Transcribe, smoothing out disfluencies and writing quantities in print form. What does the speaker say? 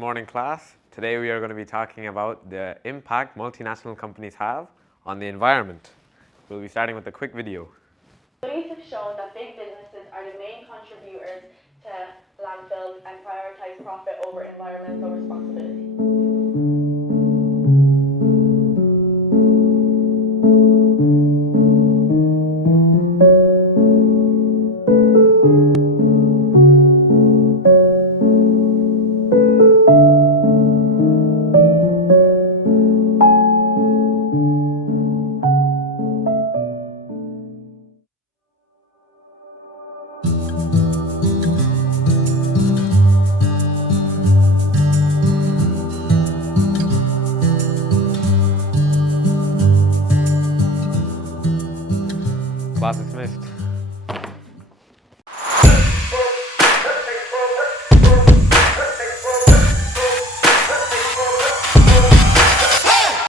morning, class. Today we are going to be talking about the impact multinational companies have on the environment. We'll be starting with a quick video. Studies have shown that big businesses are the main contributors to landfills and prioritize profit over environmental responsibility. Class dismissed.